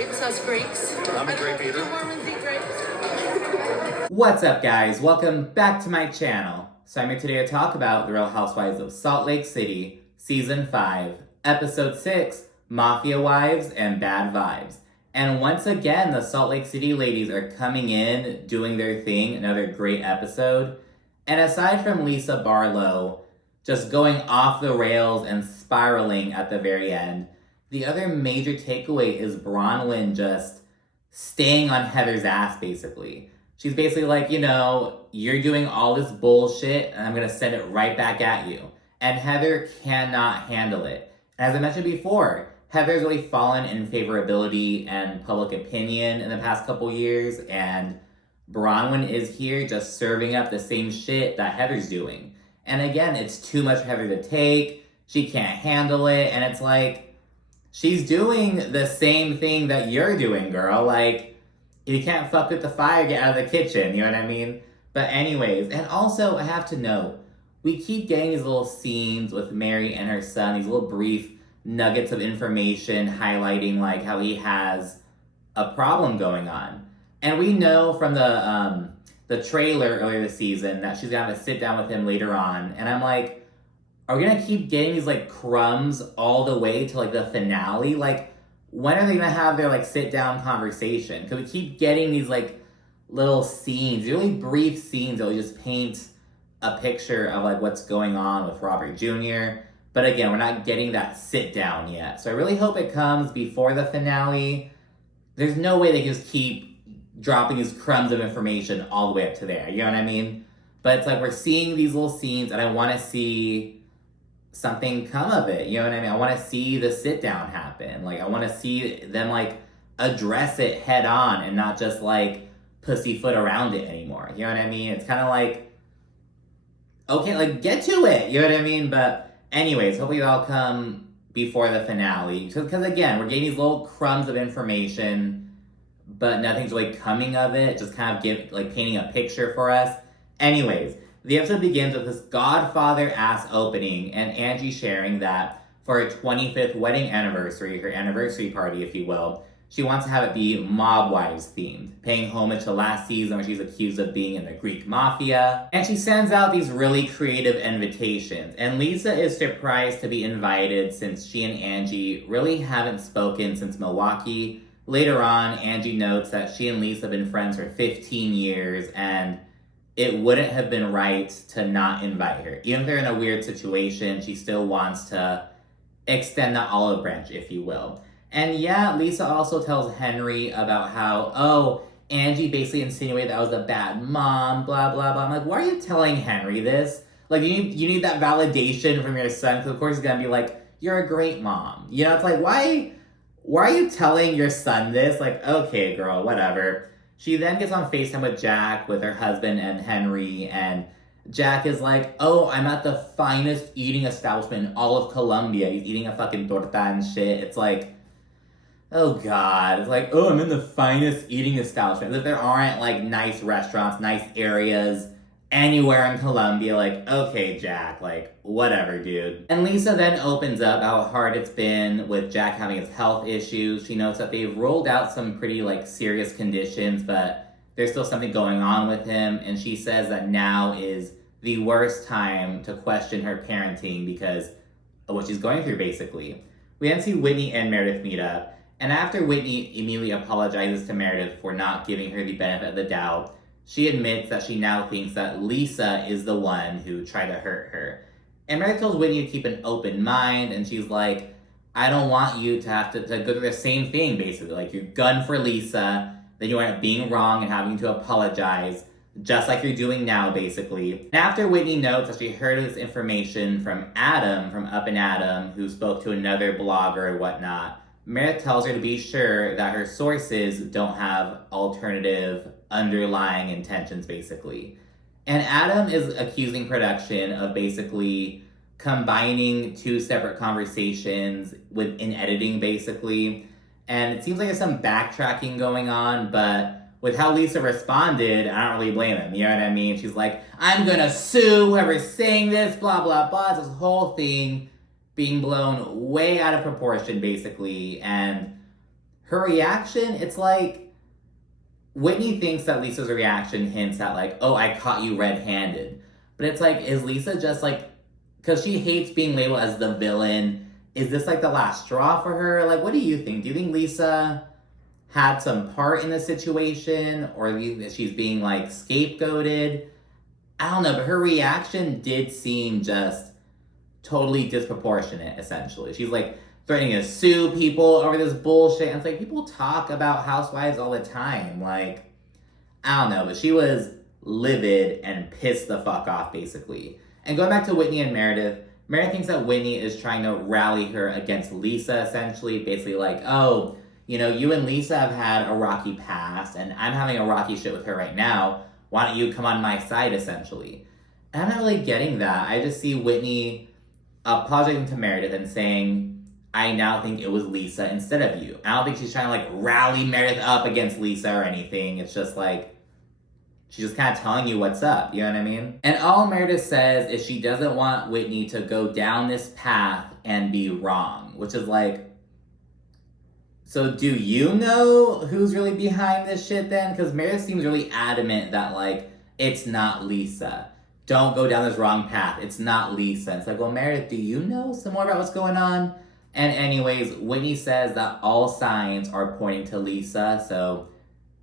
grapes, us Greeks. I'm a grape eater. Mormons eat grapes. What's up, guys? Welcome back to my channel. So I'm here today to talk about The Real Housewives of Salt Lake City, Season 5, Episode 6, Mafia Wives and Bad Vibes. And once again, the Salt Lake City ladies are coming in, doing their thing, another great episode. And aside from Lisa Barlow just going off the rails and spiraling at the very end, the other major takeaway is Bronwyn just staying on Heather's ass, basically. She's basically like, you know, you're doing all this bullshit and I'm going to send it right back at you. And Heather cannot handle it. As I mentioned before, Heather's really fallen in favorability and public opinion in the past couple years, and Bronwyn is here just serving up the same shit that Heather's doing. And again, it's too much for Heather to take. She can't handle it, and it's like, she's doing the same thing that you're doing, girl. Like, if you can't fuck with the fire, get out of the kitchen, you know what I mean? But anyways, and also, I have to note, we keep getting these little scenes with Mary and her son, these little brief nuggets of information highlighting like how he has a problem going on. And we know from the trailer earlier this season that she's gonna have a sit down with him later on. And I'm like, are we gonna keep getting these like crumbs all the way to like the finale? Like, when are they gonna have their like sit down conversation? Because we keep getting these like little scenes, really brief scenes that will just paint a picture of like what's going on with Robert Jr. But again, we're not getting that sit down yet. So I really hope it comes before the finale. There's no way they can just keep dropping these crumbs of information all the way up to there. You know what I mean? But it's like we're seeing these little scenes and I want to see something come of it. You know what I mean? I want to see the sit down happen. Like, I want to see them like address it head on and not just like pussyfoot around it anymore. You know what I mean? It's kind of like, okay, like get to it. You know what I mean? But anyways, hopefully that'll come before the finale. Because again, we're getting these little crumbs of information, but nothing's really coming of it. Just kind of painting a picture for us. Anyways, the episode begins with this Godfather-ass opening, and Angie sharing that for her 25th wedding anniversary, her anniversary party, if you will, she wants to have it be Mob Wives themed, paying homage to last season where she's accused of being in the Greek Mafia. And she sends out these really creative invitations. And Lisa is surprised to be invited since she and Angie really haven't spoken since Milwaukee. Later on, Angie notes that she and Lisa have been friends for 15 years and it wouldn't have been right to not invite her. Even if they're in a weird situation, she still wants to extend the olive branch, if you will. And yeah, Lisa also tells Henry about how, Angie basically insinuated that I was a bad mom, blah, blah, blah. I'm like, why are you telling Henry this? Like, you need that validation from your son, because of course he's gonna be like, you're a great mom. You know, it's like, why are you telling your son this? Like, okay, girl, whatever. She then gets on FaceTime with Jack, with her husband and Henry, and Jack is like, I'm at the finest eating establishment in all of Colombia. He's eating a fucking torta and shit. It's like, oh God, it's like, I'm in the finest eating establishment. As if there aren't like nice restaurants, nice areas anywhere in Colombia. Like, okay, Jack, like, whatever, dude. And Lisa then opens up how hard it's been with Jack having his health issues. She notes that they've rolled out some pretty like serious conditions, but there's still something going on with him. And she says that now is the worst time to question her parenting because of what she's going through, basically. We then see Whitney and Meredith meet up. And after Whitney immediately apologizes to Meredith for not giving her the benefit of the doubt, she admits that she now thinks that Lisa is the one who tried to hurt her. And Meredith tells Whitney to keep an open mind, and she's like, I don't want you to have to go through the same thing, basically. Like, you gun for Lisa, then you end up being wrong and having to apologize, just like you're doing now, basically. And after Whitney notes that she heard this information from Adam, from Up and Adam, who spoke to another blogger and whatnot, Meredith tells her to be sure that her sources don't have alternative underlying intentions, basically. And Adam is accusing production of basically combining two separate conversations in editing, basically. And it seems like there's some backtracking going on, but with how Lisa responded, I don't really blame him, you know what I mean? She's like, I'm gonna sue whoever's saying this, blah, blah, blah. It's this whole thing being blown way out of proportion, basically, and her reaction, it's like, Whitney thinks that Lisa's reaction hints at like, oh, I caught you red-handed. But it's like, is Lisa just like, because she hates being labeled as the villain, is this like the last straw for her? Like, what do you think? Do you think Lisa had some part in the situation, or do you think that she's being like scapegoated? I don't know, but her reaction did seem just totally disproportionate, essentially. She's like threatening to sue people over this bullshit. And it's like, people talk about housewives all the time. Like, I don't know, but she was livid and pissed the fuck off, basically. And going back to Whitney and Meredith, Meredith thinks that Whitney is trying to rally her against Lisa, essentially. Basically like, oh, you know, you and Lisa have had a rocky past, and I'm having a rocky shit with her right now. Why don't you come on my side, essentially? And I'm not really getting that. I just see Whitney apologizing to Meredith and saying, I now think it was Lisa instead of you. I don't think she's trying to like rally Meredith up against Lisa or anything. It's just like, she's just kind of telling you what's up, you know what I mean? And all Meredith says is she doesn't want Whitney to go down this path and be wrong, which is like, so do you know who's really behind this shit then? Because Meredith seems really adamant that like, it's not Lisa. Don't go down this wrong path. It's not Lisa. It's like, well, Meredith, do you know some more about what's going on? And anyways, Whitney says that all signs are pointing to Lisa, so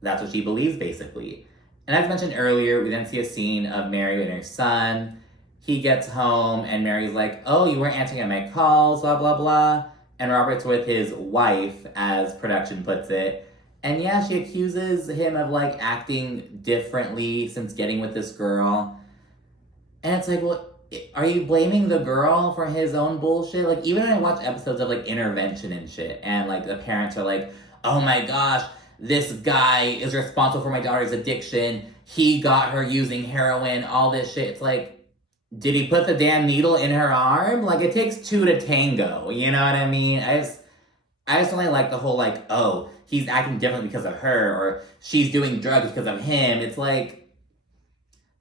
that's what she believes, basically. And as mentioned earlier, we then see a scene of Mary and her son. He gets home, and Mary's like, oh, you weren't answering my calls, blah, blah, blah. And Robert's with his wife, as production puts it. And yeah, she accuses him of, like, acting differently since getting with this girl. And it's like, well, are you blaming the girl for his own bullshit? Like, even when I watch episodes of, like, Intervention and shit, and, like, the parents are like, oh my gosh, this guy is responsible for my daughter's addiction. He got her using heroin, all this shit. It's like, did he put the damn needle in her arm? Like, it takes two to tango, you know what I mean? I just don't like the whole, like, oh, he's acting differently because of her, or she's doing drugs because of him. It's like,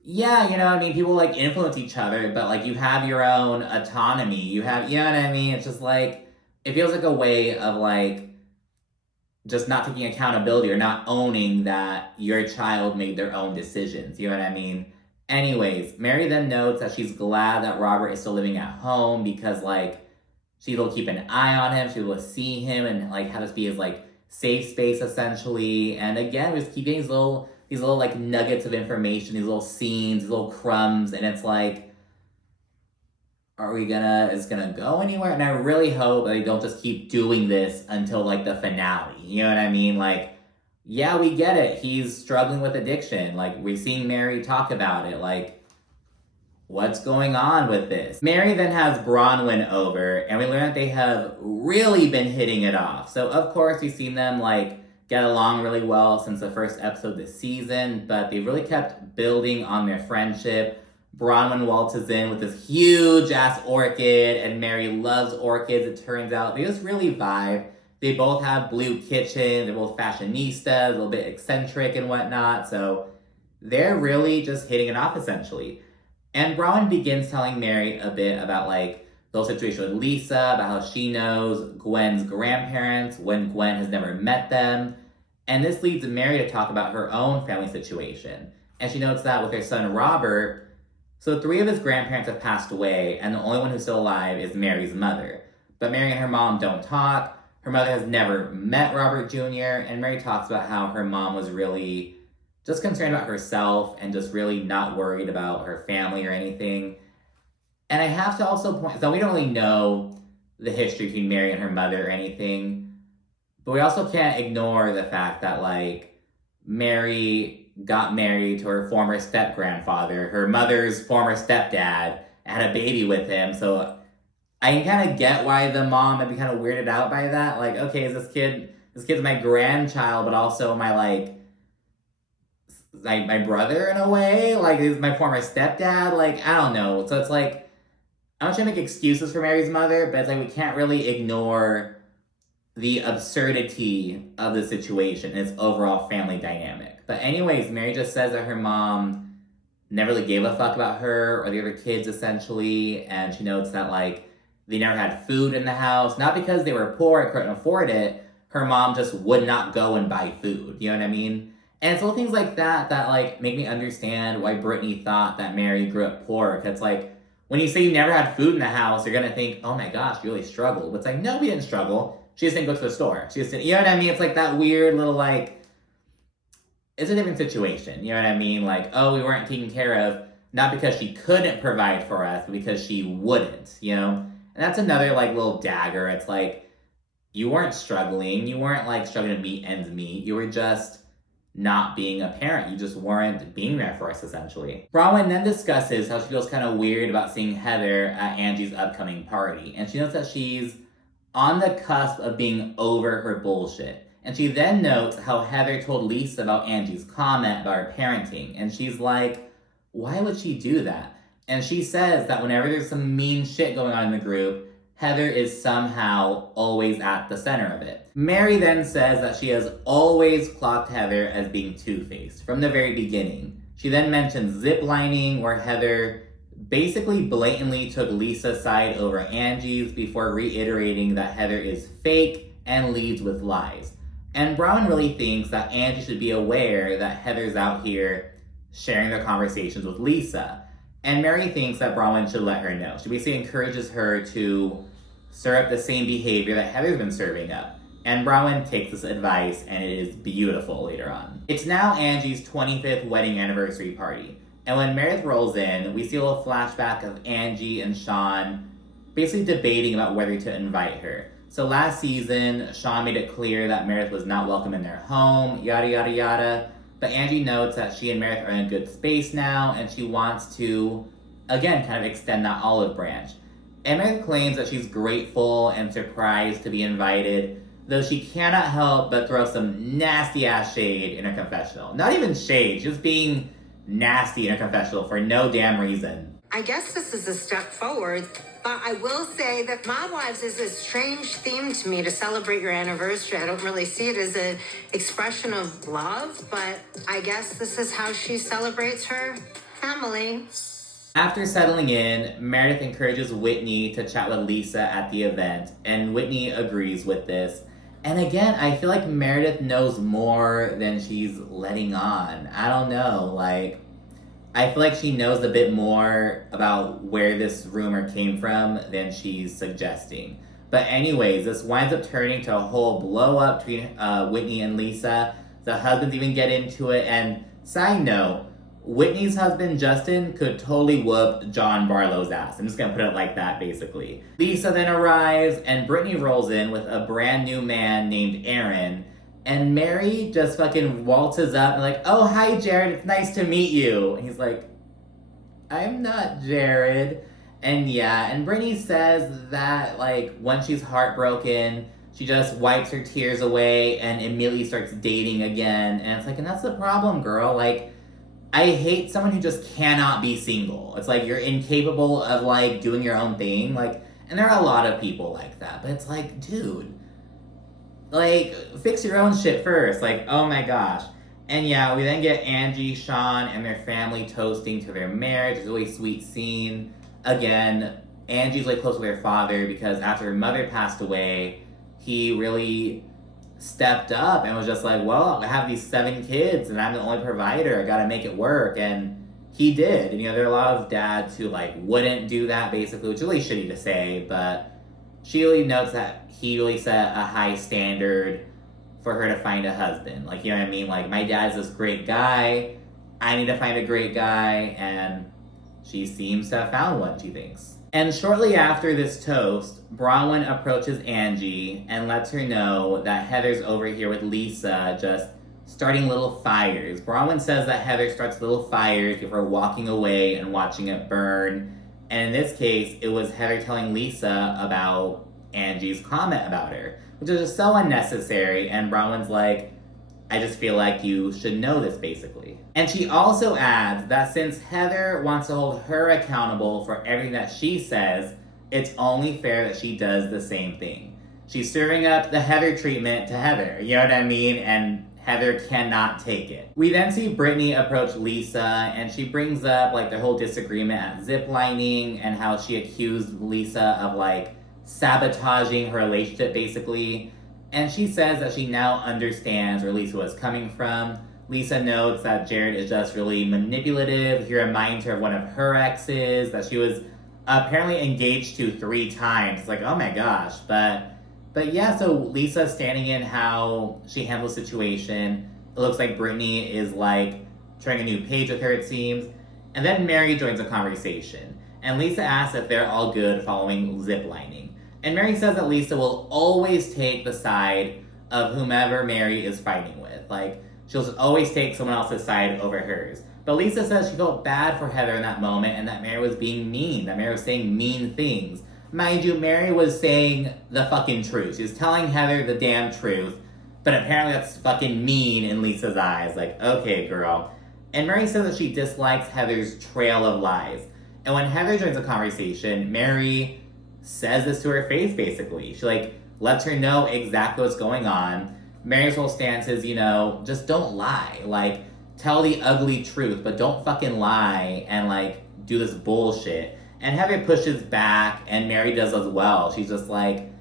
yeah, you know what I mean? People, like, influence each other, but, like, you have your own autonomy. You have, you know what I mean? It's just, like, it feels like a way of, like, just not taking accountability or not owning that your child made their own decisions. You know what I mean? Anyways, Mary then notes that she's glad that Robert is still living at home because, like, she's able to keep an eye on him. She's able to see him and, like, have this be his, like, safe space, essentially. And again, we just keep getting these little, like, nuggets of information, these little scenes, these little crumbs. And it's like, is gonna go anywhere? And I really hope that they don't just keep doing this until, like, the finale. You know what I mean? Like, yeah, we get it. He's struggling with addiction. Like, we're seeing Mary talk about it. Like, what's going on with this? Mary then has Bronwyn over, and we learn that they have really been hitting it off. So, of course, we've seen them, like, get along really well since the first episode this season, but they really kept building on their friendship. Bronwyn waltzes in with this huge-ass orchid, and Mary loves orchids, it turns out. They just really vibe. They both have blue kitchens, they're both fashionistas, a little bit eccentric and whatnot, so they're really just hitting it off, essentially. And Bronwyn begins telling Mary a bit about, like, the whole situation with Lisa, about how she knows Gwen's grandparents when Gwen has never met them. And this leads Mary to talk about her own family situation. And she notes that with her son Robert, so 3 of his grandparents have passed away, and the only one who's still alive is Mary's mother. But Mary and her mom don't talk. Her mother has never met Robert Jr., and Mary talks about how her mom was really just concerned about herself and just really not worried about her family or anything. And I have to also point, so we don't really know the history between Mary and her mother or anything, but we also can't ignore the fact that, like, Mary got married to her former step-grandfather, her mother's former stepdad, and had a baby with him, so I can kind of get why the mom might be kind of weirded out by that. Like, okay, is this kid's my grandchild, but also my brother in a way? Like, is my former stepdad? Like, I don't know. So it's like, I'm not trying to make excuses for Mary's mother, but it's like we can't really ignore the absurdity of the situation and its overall family dynamic. But anyways, Mary just says that her mom never really gave a fuck about her or the other kids, essentially, and she notes that, like, they never had food in the house, not because they were poor and couldn't afford it. her mom just would not go and buy food. You know what I mean? And it's little things like that that like make me understand why Brittany thought that Mary grew up poor. Cause like when you say you never had food in the house, you're gonna think, oh my gosh, you really struggled. But it's like, no, we didn't struggle. She just didn't go to the store. She just didn't, you know what I mean? It's like that weird little like, it's a different situation. You know what I mean? Like, oh, we weren't taken care of, not because she couldn't provide for us, but because she wouldn't, you know? And that's another like little dagger. It's like, you weren't struggling. You weren't like struggling to meet ends meet. You were just not being a parent. You just weren't being there for us, essentially. Bronwyn then discusses how she feels kind of weird about seeing Heather at Angie's upcoming party. And she notes that she's on the cusp of being over her bullshit. And she then notes how Heather told Lisa about Angie's comment about her parenting. And she's like, why would she do that? And she says that whenever there's some mean shit going on in the group, Heather is somehow always at the center of it. Mary then says that she has always clocked Heather as being two-faced from the very beginning. She then mentions ziplining, where Heather basically blatantly took Lisa's side over Angie's before reiterating that Heather is fake and leads with lies. And Bronwyn really thinks that Angie should be aware that Heather's out here sharing their conversations with Lisa. And Mary thinks that Bronwyn should let her know. She basically encourages her to serve up the same behavior that Heather's been serving up. And Bronwyn takes this advice, and it is beautiful later on. It's now Angie's 25th wedding anniversary party. And when Meredith rolls in, we see a little flashback of Angie and Sean basically debating about whether to invite her. So last season, Sean made it clear that Meredith was not welcome in their home, yada, yada, yada. But Angie notes that she and Meredith are in a good space now, and she wants to, again, kind of extend that olive branch. And Meredith claims that she's grateful and surprised to be invited, though she cannot help but throw some nasty-ass shade in her confessional. Not even shade, just being nasty in her confessional for no damn reason. I guess this is a step forward, but I will say that Mob Wives is a strange theme to me to celebrate your anniversary. I don't really see it as an expression of love, but I guess this is how she celebrates her family. After settling in, Meredith encourages Whitney to chat with Lisa at the event, and Whitney agrees with this. And again, I feel like Meredith knows more than she's letting on. I don't know, like, I feel like she knows a bit more about where this rumor came from than she's suggesting. But anyways, this winds up turning to a whole blow up between Whitney and Lisa. The husbands even get into it. And side note, Whitney's husband, Justin, could totally whoop John Barlow's ass. I'm just gonna put it like that, basically. Lisa then arrives, and Brittany rolls in with a brand new man named Aaron. And Mary just fucking waltzes up and like, oh, hi, Jared, it's nice to meet you. And he's like, I'm not Jared. And yeah, and Brittany says that, like, when she's heartbroken, she just wipes her tears away and immediately starts dating again. And it's like, and that's the problem, girl. Like, I hate someone who just cannot be single. It's like you're incapable of, like, doing your own thing. Like, and there are a lot of people like that. But it's like, dude, like, fix your own shit first. Like, oh my gosh. And yeah, we then get Angie, Sean, and their family toasting to their marriage. It's a really sweet scene. Again, Angie's really close with her father because after her mother passed away, he really stepped up and was just like, well, I have these 7 kids and I'm the only provider. I gotta make it work. And he did. And, you know, there are a lot of dads who, like, wouldn't do that, basically, which is really shitty to say, but she really notes that he really set a high standard for her to find a husband. Like, you know what I mean? Like, my dad's this great guy. I need to find a great guy. And she seems to have found one, she thinks. And shortly after this toast, Bronwyn approaches Angie and lets her know that Heather's over here with Lisa, just starting little fires. Bronwyn says that Heather starts little fires before walking away and watching it burn. And in this case, it was Heather telling Lisa about Angie's comment about her, which is just so unnecessary. And Bronwyn's like, I just feel like you should know this, basically. And she also adds that since Heather wants to hold her accountable for everything that she says, it's only fair that she does the same thing. She's serving up the Heather treatment to Heather, you know what I mean? And Heather cannot take it. We then see Brittany approach Lisa, and she brings up, like, the whole disagreement at ziplining and how she accused Lisa of, like, sabotaging her relationship, basically. And she says that she now understands where Lisa was coming from. Lisa notes that Jared is just really manipulative. He reminds her of one of her exes that she was apparently engaged to 3 times. It's like, oh my gosh. But yeah, so Lisa's standing in how she handles the situation. It looks like Brittany is like trying a new page with her, it seems. And then Mary joins the conversation. And Lisa asks if they're all good following ziplining. And Mary says that Lisa will always take the side of whomever Mary is fighting with. Like, she'll just always take someone else's side over hers. But Lisa says she felt bad for Heather in that moment and that Mary was being mean, that Mary was saying mean things. Mind you, Mary was saying the fucking truth. She was telling Heather the damn truth, but apparently that's fucking mean in Lisa's eyes. Like, okay, girl. And Mary says that she dislikes Heather's trail of lies. And when Heather joins the conversation, Mary says this to her face, basically. She, like, lets her know exactly what's going on. Mary's whole stance is, just don't lie. Like, tell the ugly truth, but don't fucking lie and, like, do this bullshit. And Heather pushes back, and Mary does as well. She's just like,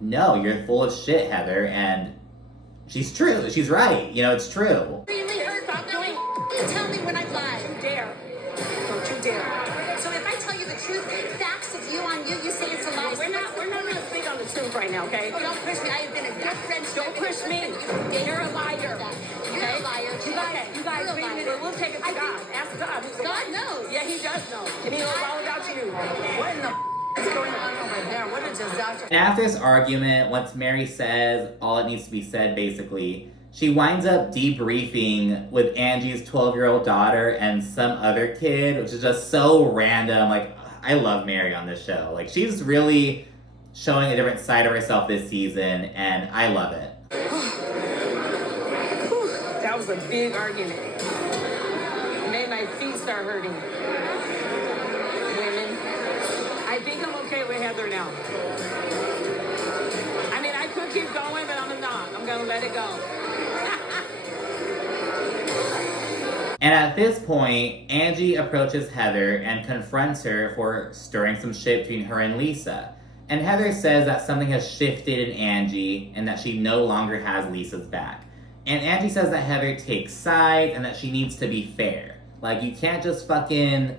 no, you're full of shit, Heather, and she's true. She's right. It's true. Really hurt. Stop doing. Tell me when I lie. You dare. Don't you dare. So if I tell you the truth, facts of you on you, you say it's a lie. We're not going to speak on the truth right now, okay? Oh, don't push me. I have been a good friend. Don't push me. You're a liar. You're a liar. You guys, You're a liar. we'll take it to God. Ask God. God knows. Yeah, he does know. And he knows all about you. What in the is going on over there? What a disaster. And after this argument, once Mary says all that needs to be said, basically, she winds up debriefing with Angie's 12-year-old daughter and some other kid, which is just so random. Like, I love Mary on this show. Like, she's really showing a different side of herself this season, and I love it. That was a big argument. It made my feet start hurting. Women. I think I'm okay with Heather now. I mean, I could keep going, but I'm not. I'm going to let it go. And at this point, Angie approaches Heather and confronts her for stirring some shit between her and Lisa. And Heather says that something has shifted in Angie and that she no longer has Lisa's back. And Angie says that Heather takes sides and that she needs to be fair. Like, you can't just fucking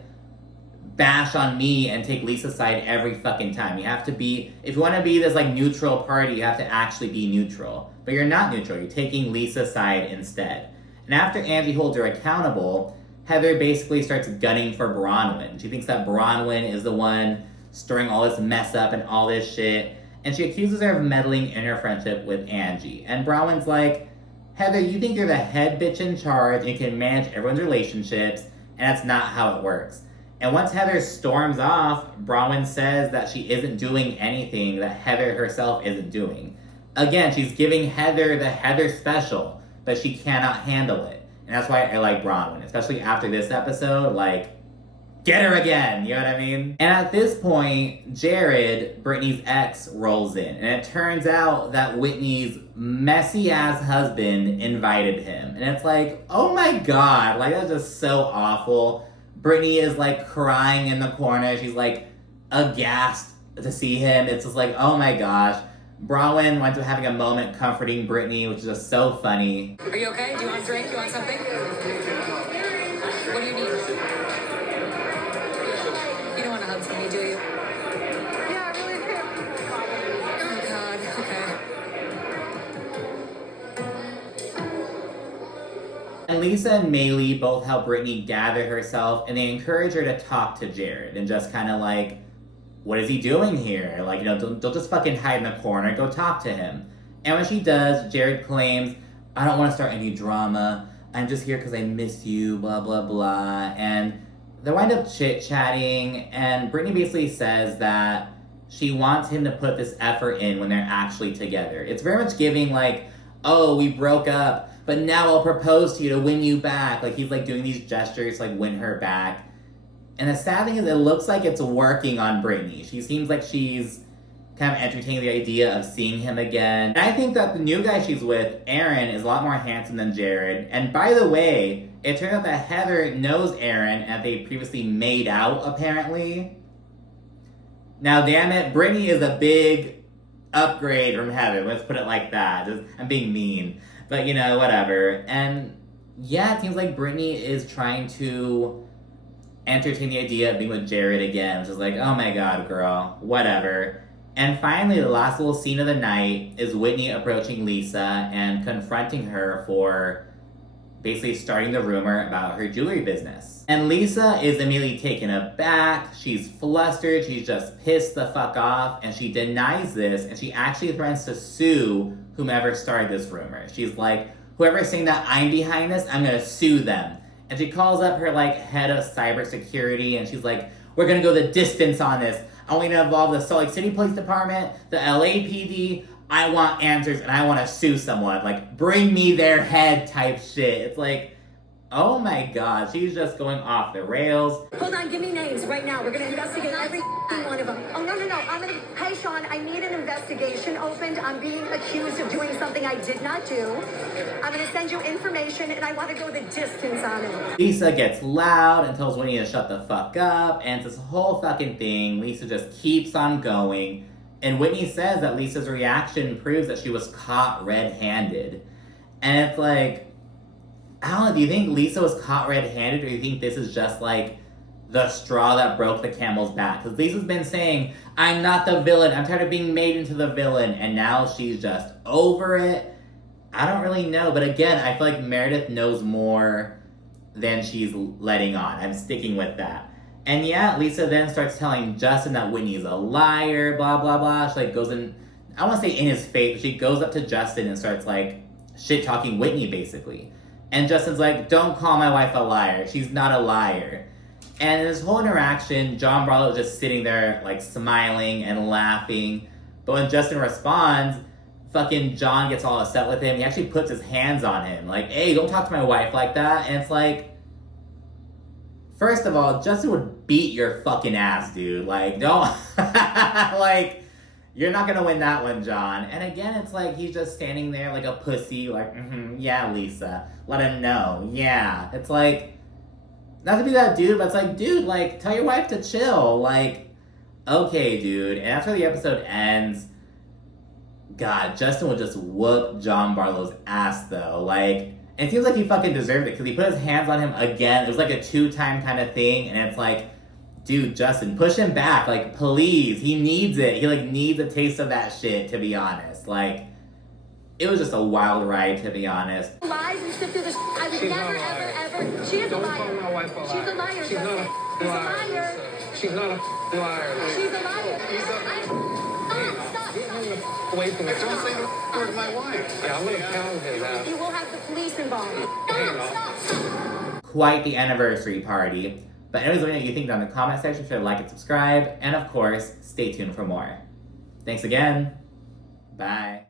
bash on me and take Lisa's side every fucking time. You have to be, if you want to be this, like, neutral party, you have to actually be neutral. But you're not neutral. You're taking Lisa's side instead. And after Angie holds her accountable, Heather basically starts gunning for Bronwyn. She thinks that Bronwyn is the one stirring all this mess up and all this shit. And she accuses her of meddling in her friendship with Angie. And Bronwyn's like, Heather, you think you're the head bitch in charge and you can manage everyone's relationships, and that's not how it works. And once Heather storms off, Bronwyn says that she isn't doing anything that Heather herself isn't doing. Again, she's giving Heather the Heather special, but she cannot handle it. And that's why I like Bronwyn, especially after this episode, like, get her again, you know what I mean? And at this point, Jared, Brittany's ex, rolls in. And it turns out that Whitney's messy-ass husband invited him. And it's like, oh my god, like, that's just so awful. Brittany is, like, crying in the corner. She's, like, aghast to see him. It's just like, oh my gosh. Bronwyn went to having a moment comforting Brittany, which is just so funny. Are you okay? Do you want a drink? You want something? What do you need? You don't want to hug from me, do you? Yeah, I really do. Oh, God. Okay. And Lisa and Maylee both help Brittany gather herself, and they encourage her to talk to Jared and just kind of like, what is he doing here? Like, don't just fucking hide in the corner. Go talk to him. And when she does, Jared claims, I don't want to start any drama. I'm just here because I miss you, blah, blah, blah. And they wind up chit-chatting, and Brittany basically says that she wants him to put this effort in when they're actually together. It's very much giving, like, oh, we broke up, but now I'll propose to you to win you back. Like, he's, like, doing these gestures to, like, win her back. And the sad thing is, it looks like it's working on Brittany. She seems like she's kind of entertaining the idea of seeing him again. And I think that the new guy she's with, Aaron, is a lot more handsome than Jared. And by the way, it turns out that Heather knows Aaron, and they previously made out, apparently. Now, damn it, Brittany is a big upgrade from heaven. Let's put it like that. I'm being mean. But, you know, whatever. And yeah, it seems like Brittany is trying to entertain the idea of being with Jared again, which is like, oh my god, girl, whatever. And finally, the last little scene of the night is Whitney approaching Lisa and confronting her for basically starting the rumor about her jewelry business. And Lisa is immediately taken aback, she's flustered, she's just pissed the fuck off, and she denies this, and she actually threatens to sue whomever started this rumor. She's like, whoever's saying that I'm behind this, I'm gonna sue them. And she calls up her like head of cybersecurity, and she's like, we're gonna go the distance on this. I want to involve the Salt Lake City Police Department, the LAPD. I want answers and I want to sue someone. Like, bring me their head type shit. It's like, oh my god, she's just going off the rails. Hold on, give me names right now. We're going to investigate every one of them. Oh, no. I'm going to, hey, Sean, I need an investigation opened. I'm being accused of doing something I did not do. I'm going to send you information, and I want to go the distance on it. Lisa gets loud and tells Winnie to shut the fuck up, and it's this whole fucking thing. Lisa just keeps on going. And Whitney says that Lisa's reaction proves that she was caught red-handed. And it's like, I don't know, do you think Lisa was caught red-handed, or do you think this is just like the straw that broke the camel's back? Because Lisa's been saying, I'm not the villain, I'm tired of being made into the villain, and now she's just over it. I don't really know, but again, I feel like Meredith knows more than she's letting on. I'm sticking with that. And yeah, Lisa then starts telling Justin that Whitney's a liar, blah, blah, blah. She like goes in, I don't want to say in his face, but she goes up to Justin and starts like shit-talking Whitney basically. And Justin's like, don't call my wife a liar. She's not a liar. And in this whole interaction, John Barlow is just sitting there like smiling and laughing. But when Justin responds, fucking John gets all upset with him. He actually puts his hands on him. Like, hey, don't talk to my wife like that. And it's like, first of all, Justin would beat your fucking ass, dude. Like, don't, like, you're not gonna win that one, John. And again, it's like, he's just standing there like a pussy, like, yeah, Lisa, let him know, yeah. It's like, not to be that dude, but it's like, dude, like, tell your wife to chill. Like, okay, dude. And that's where the episode ends. God, Justin would just whoop John Barlow's ass, though. Like, it seems like he fucking deserved it, because he put his hands on him again. It was like a 2-time kind of thing, and it's like, dude, Justin, push him back. Like, please, he needs it. He, like, needs a taste of that shit, to be honest. Like, it was just a wild ride, to be honest. Lies and sift through the I would never, ever. She is a liar. Don't call my wife a liar. She's a liar. She's not a liar. She's not a liar. She's a liar. Stop. Away from me. Don't say the word to my wife. Yeah, I'm gonna pound his ass. You will have the police involved. Stop. Quite the anniversary party. But anyways, let me know what you think down in the comment section. Be sure to like and subscribe. And of course, stay tuned for more. Thanks again. Bye.